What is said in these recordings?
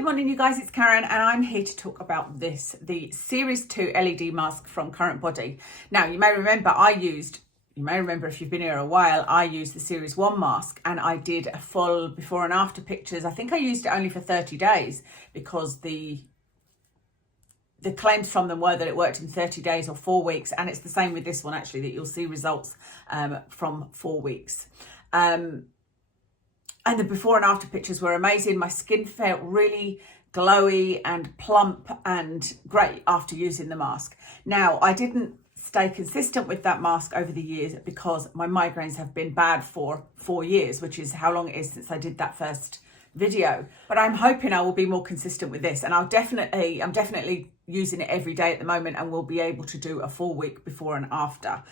Good morning, you guys, it's Karen and I'm here to talk about this, the Series 2 LED mask from Current Body. Now, you may remember if you've been here a while, I used the Series 1 mask and I did a full before and after pictures. I think I used it only for 30 days because the claims from them were that it worked in 30 days or 4 weeks. And it's the same with this one, actually, that you'll see results from 4 weeks. And the before and after pictures were amazing. My skin felt really glowy and plump and great after using the mask. Now, I didn't stay consistent with that mask over the years because my migraines have been bad for 4 years, which is how long it is since I did that first video. But I'm hoping I will be more consistent with this, and I'm definitely using it every day at the moment, and we'll be able to do a 4 week before and after.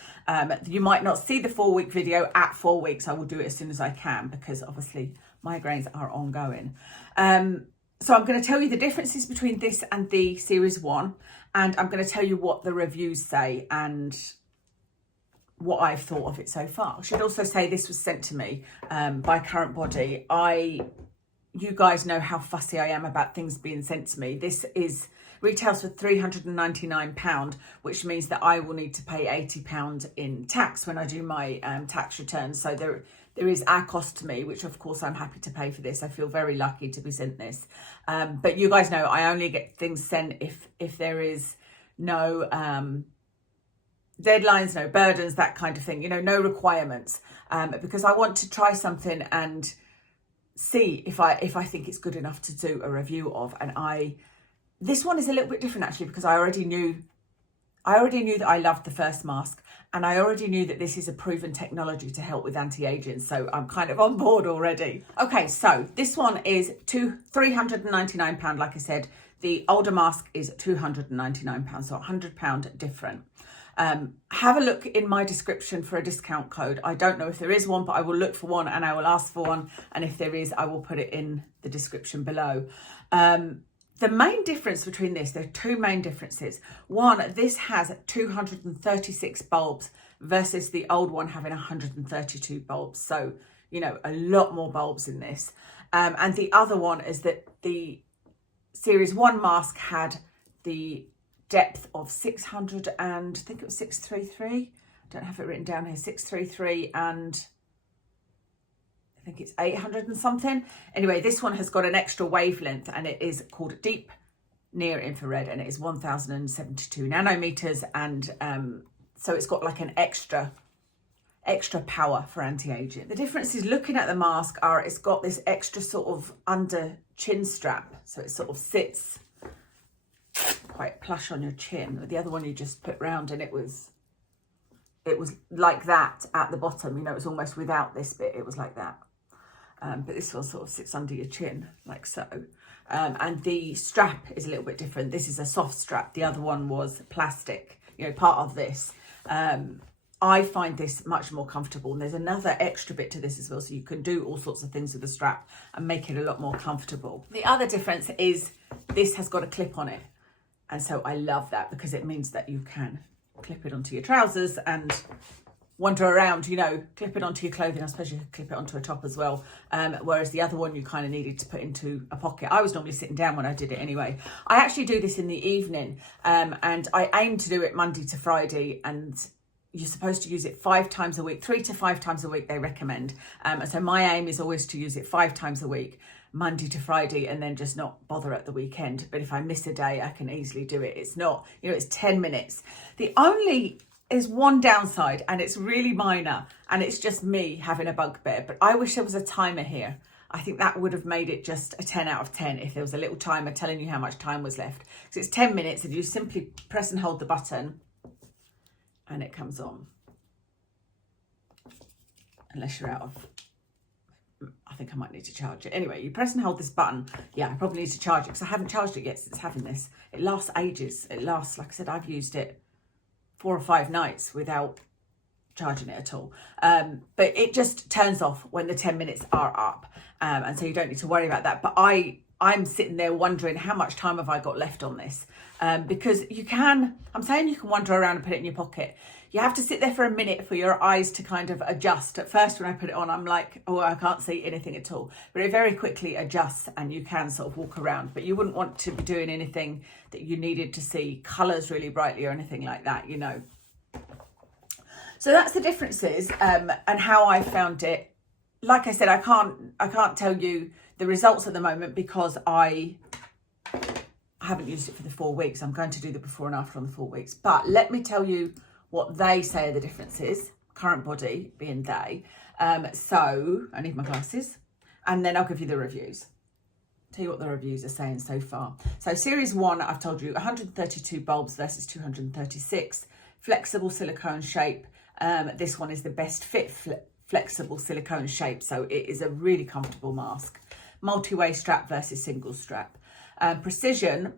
You might not see the 4 week video at 4 weeks. I will do it as soon as I can because obviously migraines are ongoing. So I'm going to tell you the differences between this and the Series 1, and I'm going to tell you what the reviews say and what I've thought of it so far. I should also say this was sent to me by Current Body. You guys know how fussy I am about things being sent to me. This retails for £399, which means that I will need to pay £80 in tax when I do my tax returns. So there is our cost to me, which of course I'm happy to pay for this. I feel very lucky to be sent this. But you guys know I only get things sent if there is no deadlines, no burdens, that kind of thing, no requirements, because I want to try something and see if I think it's good enough to do a review of. And this one is a little bit different actually, because I already knew that I loved the first mask, and I already knew that this is a proven technology to help with anti-aging, so I'm kind of on board already. Okay, so this one is £399, like I said. The older mask is £299, so £100 different. Have a look in my description for a discount code. I don't know if there is one, but I will look for one and I will ask for one. And if there is, I will put it in the description below. The main difference between this, there are two main differences. One, this has 236 bulbs versus the old one having 132 bulbs. So, a lot more bulbs in this. And the other one is that the Series 1 mask had the depth of 600 and I think it was 633. I don't have it written down here. 633 and I think it's 800 and something. Anyway, this one has got an extra wavelength and it is called deep near infrared, and it is 1072 nanometers, and so it's got like an extra power for anti-aging. The difference is, looking at the mask, it's got this extra sort of under chin strap, so it sort of sits quite plush on your chin. The other one you just put round and it was like that at the bottom, it was almost without this bit, it was like that. But this one sort of sits under your chin like so. And the strap is a little bit different. This is a soft strap. The other one was plastic, part of this. I find this much more comfortable, and there's another extra bit to this as well, so you can do all sorts of things with the strap and make it a lot more comfortable. The other difference is this has got a clip on it. And so I love that because it means that you can clip it onto your trousers and wander around, clip it onto your clothing. I suppose you could clip it onto a top as well. Whereas the other one you kind of needed to put into a pocket. I was normally sitting down when I did it anyway. I actually do this in the evening, and I aim to do it Monday to Friday, and you're supposed to use it 5 times a week, 3 to 5 times a week they recommend. And so my aim is always to use it 5 times a week, Monday to Friday, and then just not bother at the weekend. But if I miss a day, I can easily do it. It's not, it's 10 minutes. There's one downside, and it's really minor, and it's just me having a bugbear, but I wish there was a timer here. I think that would have made it just a 10 out of 10 if there was a little timer telling you how much time was left. So it's 10 minutes, and you simply press and hold the button and it comes on. Unless you're out of, I think I might need to charge it. Anyway, you press and hold this button. Yeah, I probably need to charge it because I haven't charged it yet since having this. It lasts ages. It lasts, like I said, I've used it 4 or 5 nights without charging it at all. But it just turns off when the 10 minutes are up. And so you don't need to worry about that. But I'm sitting there wondering how much time have I got left on this? Because I'm saying you can wander around and put it in your pocket. You have to sit there for a minute for your eyes to kind of adjust. At first, when I put it on, I'm like, oh, I can't see anything at all. But it very quickly adjusts and you can sort of walk around. But you wouldn't want to be doing anything that you needed to see colours really brightly or anything like that, you know. So that's the differences and how I found it. Like I said, I can't tell you the results at the moment because I haven't used it for the 4 weeks. I'm going to do the before and after on the 4 weeks. But let me tell you what they say are the differences, current body being they. So I need my glasses and then I'll give you the reviews. Tell you what the reviews are saying so far. So series 1, I've told you 132 bulbs versus 236, flexible silicone shape. This one is the best fit flexible silicone shape. So it is a really comfortable mask. Multi-way strap versus single strap. Precision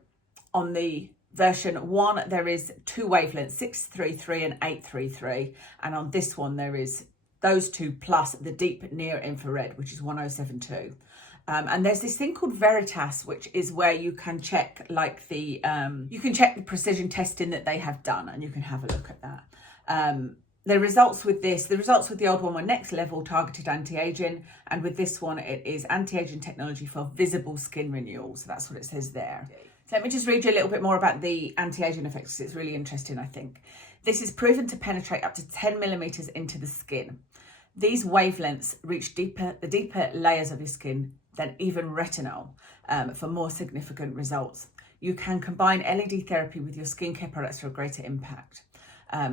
on the version 1, there is 2 wavelengths, 633 and 833. And on this one, there is those 2 plus the deep near infrared, which is 1072. And there's this thing called Veritas, which is where you can check like the, you can check the precision testing that they have done and you can have a look at that. The results with the old one were next level targeted anti-aging. And with this one, it is anti-aging technology for visible skin renewal. So that's what it says there. So let me just read you a little bit more about the anti-aging effects because it's really interesting, I think. This is proven to penetrate up to 10 millimeters into the skin. These wavelengths reach the deeper layers of your skin than even retinol for more significant results. You can combine LED therapy with your skincare products for a greater impact.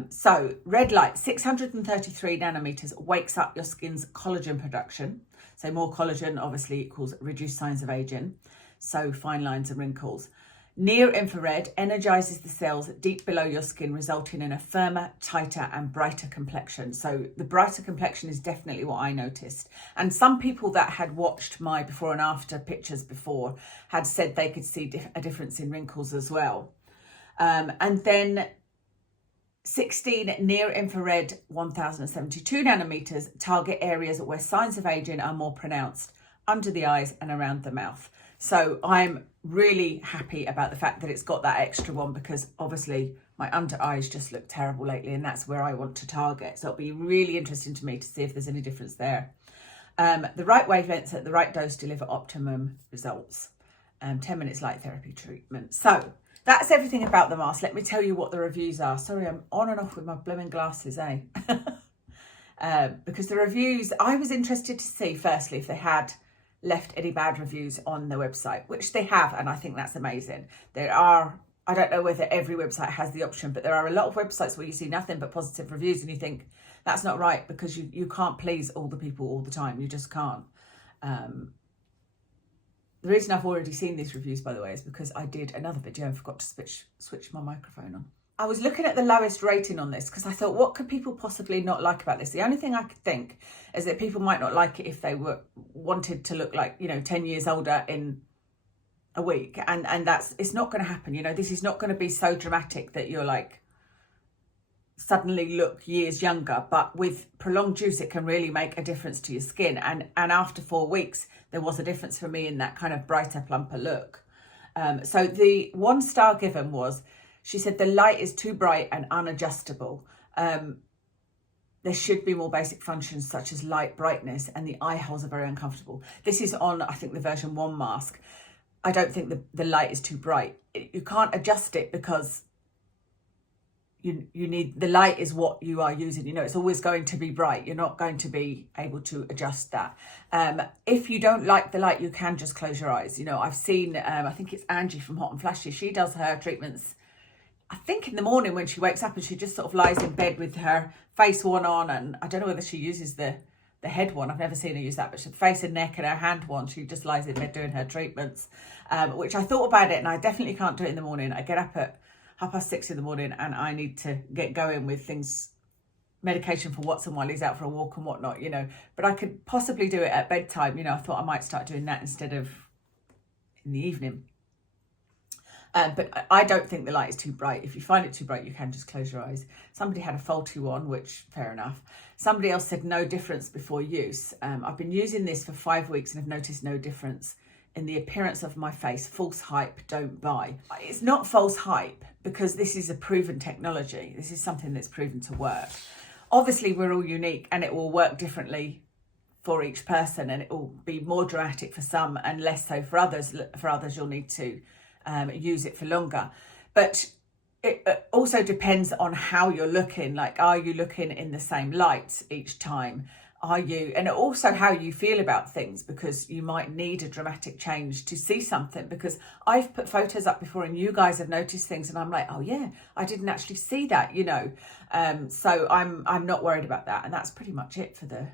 So red light, 633 nanometers wakes up your skin's collagen production. So more collagen obviously equals reduced signs of aging. So fine lines and wrinkles. Near infrared energizes the cells deep below your skin, resulting in a firmer, tighter and brighter complexion. So the brighter complexion is definitely what I noticed. And some people that had watched my before and after pictures before had said they could see a difference in wrinkles as well. And then 16 near infrared 1072 nanometers target areas where signs of aging are more pronounced, under the eyes and around the mouth. So I'm really happy about the fact that it's got that extra one because obviously my under eyes just look terrible lately and that's where I want to target. So it'll be really interesting to me to see if there's any difference there. The right wavelengths at the right dose deliver optimum results. 10 minutes light therapy treatment. So that's everything about the mask. Let me tell you what the reviews are. Sorry, I'm on and off with my blooming glasses, eh? Because the reviews, I was interested to see firstly if they had left any bad reviews on the website, which they have, and I think that's amazing. There are, I don't know whether every website has the option, but there are a lot of websites where you see nothing but positive reviews and you think that's not right because you can't please all the people all the time. You just can't. The reason I've already seen these reviews, by the way, is because I did another video and forgot to switch my microphone on. I was looking at the lowest rating on this because I thought, what could people possibly not like about this? The only thing I could think is that people might not like it if they wanted to look like, 10 years older in a week. And it's not going to happen. This is not going to be so dramatic that you're like suddenly look years younger. But with prolonged use, it can really make a difference to your skin. And after 4 weeks, there was a difference for me in that kind of brighter, plumper look. So the 1 star given was, she said, the light is too bright and unadjustable. There should be more basic functions such as light, brightness, and the eye holes are very uncomfortable. This is on, I think, the version 1 mask. I don't think the light is too bright. You can't adjust it because you need, the light is what you are using. It's always going to be bright. You're not going to be able to adjust that. If you don't like the light, you can just close your eyes. I've seen, I think it's Angie from Hot and Flashy. She does her treatments, I think in the morning when she wakes up and she just sort of lies in bed with her face one on, and I don't know whether she uses the head one. I've never seen her use that, but she face and neck and her hand one. She just lies in bed doing her treatments, which I thought about it and I definitely can't do it in the morning. I get up at 6:30 in the morning and I need to get going with things, medication for Watson while he's out for a walk and whatnot, but I could possibly do it at bedtime. I thought I might start doing that instead of in the evening. But I don't think the light is too bright. If you find it too bright, you can just close your eyes. Somebody had a faulty one, which fair enough. Somebody else said no difference before use. I've been using this for 5 weeks and have noticed no difference in the appearance of my face. False hype, don't buy. It's not false hype because this is a proven technology. This is something that's proven to work. Obviously, we're all unique and it will work differently for each person, and it will be more dramatic for some and less so for others. For others, you'll need to use it for longer. But it also depends on how you're looking. Like, are you looking in the same light each time? Are you, and also how you feel about things, because you might need a dramatic change to see something, because I've put photos up before and you guys have noticed things and I'm like, oh yeah, I didn't actually see that, you know. So I'm not worried about that. And that's pretty much it for the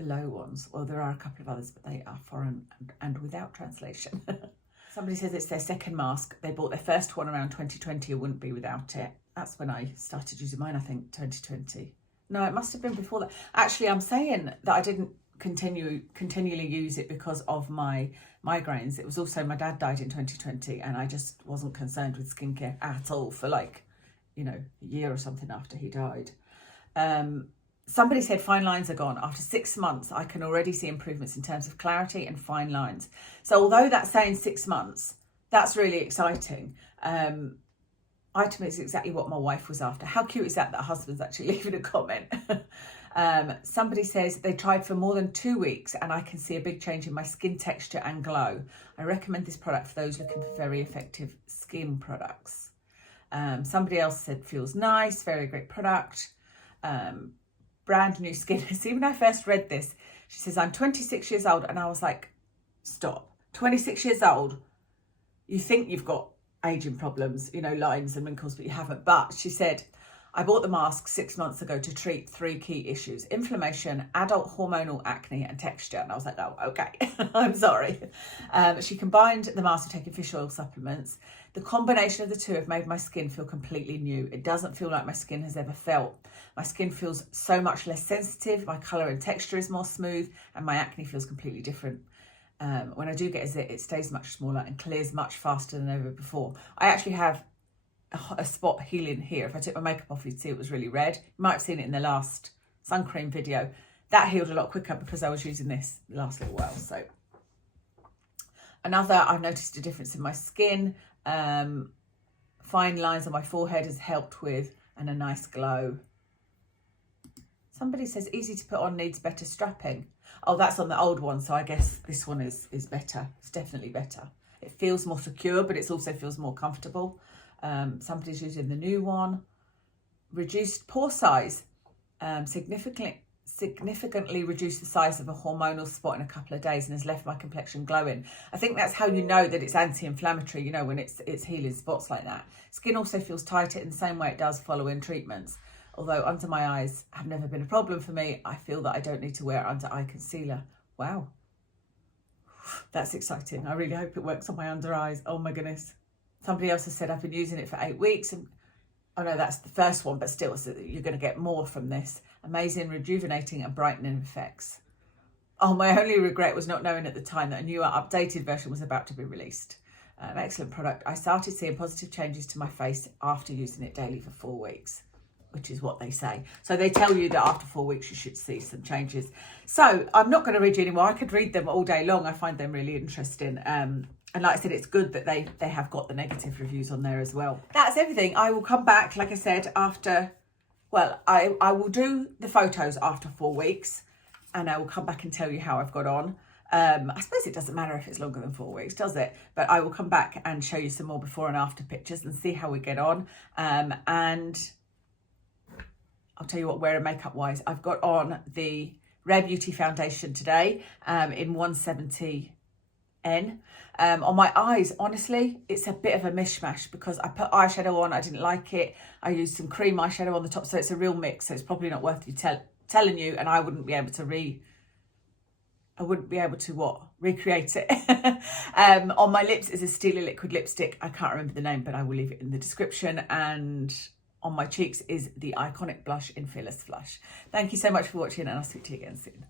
low ones. Well, there are a couple of others, but they are foreign and without translation. Somebody says it's their second mask. They bought their first one around 2020 and wouldn't be without it. That's when I started using mine, I think, 2020. No, it must have been before that. Actually, I'm saying that I didn't continually use it because of my migraines. It was also, my dad died in 2020 and I just wasn't concerned with skincare at all for like, you know, a year or something after he died. Somebody said fine lines are gone. After 6 months, I can already see improvements in terms of clarity and fine lines. So although that's saying 6 months, that's really exciting. Item is exactly what my wife was after. How cute is that her husband's actually leaving a comment? Somebody says they tried for more than 2 weeks and I can see a big change in my skin texture and glow. I recommend this product for those looking for very effective skin products. Somebody else said feels nice, very great product. Brand new skin. See, when I first read this, she says, I'm 26 years old. And I was like, stop. 26 years old. You think you've got aging problems, you know, lines and wrinkles, but you haven't. But she said, I bought the mask 6 months ago to treat 3 key issues: inflammation, adult hormonal acne and texture. And I was like, oh, okay, I'm sorry. She combined the mask with taking fish oil supplements. The combination of the two have made my skin feel completely new. It doesn't feel like my skin has ever felt. My skin feels so much less sensitive. My colour and texture is more smooth and my acne feels completely different. When I do get a zit, it stays much smaller and clears much faster than ever before. I actually have a spot healing here. If I took my makeup off, you'd see it was really red. You might have seen it in the last sun cream video. That healed a lot quicker because I was using this the last little while. So another, I've noticed a difference in my skin. Fine lines on my forehead has helped with, and a nice glow. Somebody says easy to put on, needs better strapping. Oh, that's on the old one, so I guess this one is better. It's definitely better. It feels more secure, but it also feels more comfortable. Somebody's using the new one. Reduced pore size, significantly reduced the size of a hormonal spot in a couple of days and has left my complexion glowing. I think that's how you know that it's anti-inflammatory, you know, when it's healing spots like that. Skin also feels tighter in the same way it does following treatments. Although under my eyes have never been a problem for me, I feel that I don't need to wear under eye concealer. Wow. That's exciting. I really hope it works on my under eyes. Oh my goodness. Somebody else has said I've been using it for 8 weeks. And oh no, that's the first one, but still, so you're going to get more from this. Amazing, rejuvenating and brightening effects. Oh, my only regret was not knowing at the time that a newer, updated version was about to be released. Excellent product. I started seeing positive changes to my face after using it daily for 4 weeks. Which is what they say. So they tell you that after 4 weeks you should see some changes. So I'm not going to read you anymore. I could read them all day long. I find them really interesting. And like I said, it's good that they have got the negative reviews on there as well. That's everything. I will come back, like I said, after, well, I will do the photos after 4 weeks and I will come back and tell you how I've got on. I suppose it doesn't matter if it's longer than 4 weeks, does it? But I will come back and show you some more before and after pictures and see how we get on. And I'll tell you what, wearing makeup wise, I've got on the Rare Beauty foundation today in 170N. On my eyes, honestly, it's a bit of a mishmash because I put eyeshadow on, I didn't like it. I used some cream eyeshadow on the top, so it's a real mix. So it's probably not worth you telling you, and I wouldn't be able to recreate it. On my lips is a Stila liquid lipstick. I can't remember the name, but I will leave it in the description. And on my cheeks is the iconic blush in Fearless Flush. Thank you so much for watching, and I'll speak to you again soon.